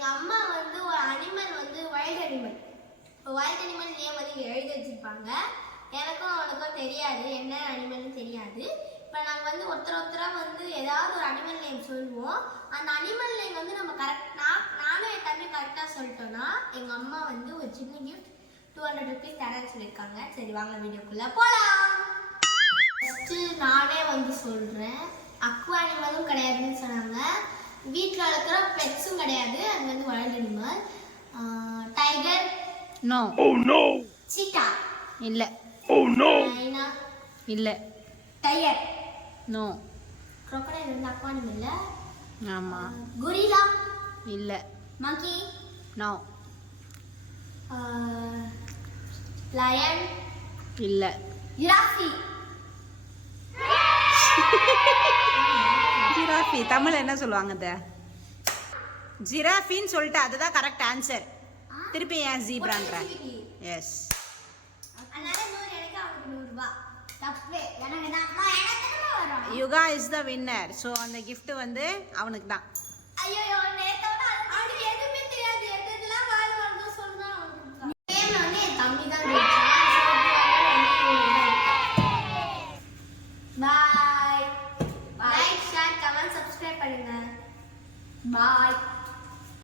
எங்கள் அம்மா வந்து ஒரு அனிமல் வந்து வைல்ட் அனிமல் இப்போ வைல்ட் அனிமல் நேம் வந்து இங்கே எழுதி வச்சுருப்பாங்க? எனக்கும் அவனுக்கும் தெரியாது. என்ன அனிமல்னு தெரியாது. இப்போ நாங்கள் வந்து ஒருத்தர் ஒருத்தராக வந்து ஏதாவது ஒரு அனிமல் நேம் சொல்லுவோம். அந்த அனிமல் நேம் வந்து நம்ம கரெக்ட் நான் நானும் என் தம்பி கரெக்டாக சொல்லிட்டோன்னா எங்கள் அம்மா வந்து ஒரு சின்ன கிஃப்ட் டூ ஹண்ட்ரட் ருபீஸ் தரேன்னு சொல்லியிருக்காங்க. சரி வாங்க வீடியோக்குள்ளே போகலாம் ஃபஸ்ட்டு நானே வந்து சொல்கிறேன் அக்வா அனிமலும் கிடையாதுன்னு சொன்னாங்க. வீட்டில் வளர்க்குற பெட்ஸும் கிடையாது. அது வந்து அனிமல் டைகர் நோ சீட்டா இல்லை. மைனா இல்லை. டைகர் நோ crocodile வந்து அக்வா அனிமல் ஆமாம் குரிலா இல்லை. monkey. நோ லயன் இல்லை. Giraffe giraffe. தமிழ் என்ன சொல்லுவாங்க இத ஜிராஃபின்னு சொல்லிட்டு அதுதான் கரெக்ட் ஆன்சர் திருப்பி ஏன் ஜீப்ரான்ற? எஸ் தான் தானே Yuga is the winner so அந்த gift வந்து அவனுக்கு தான். ஐயோ நேத்தோட my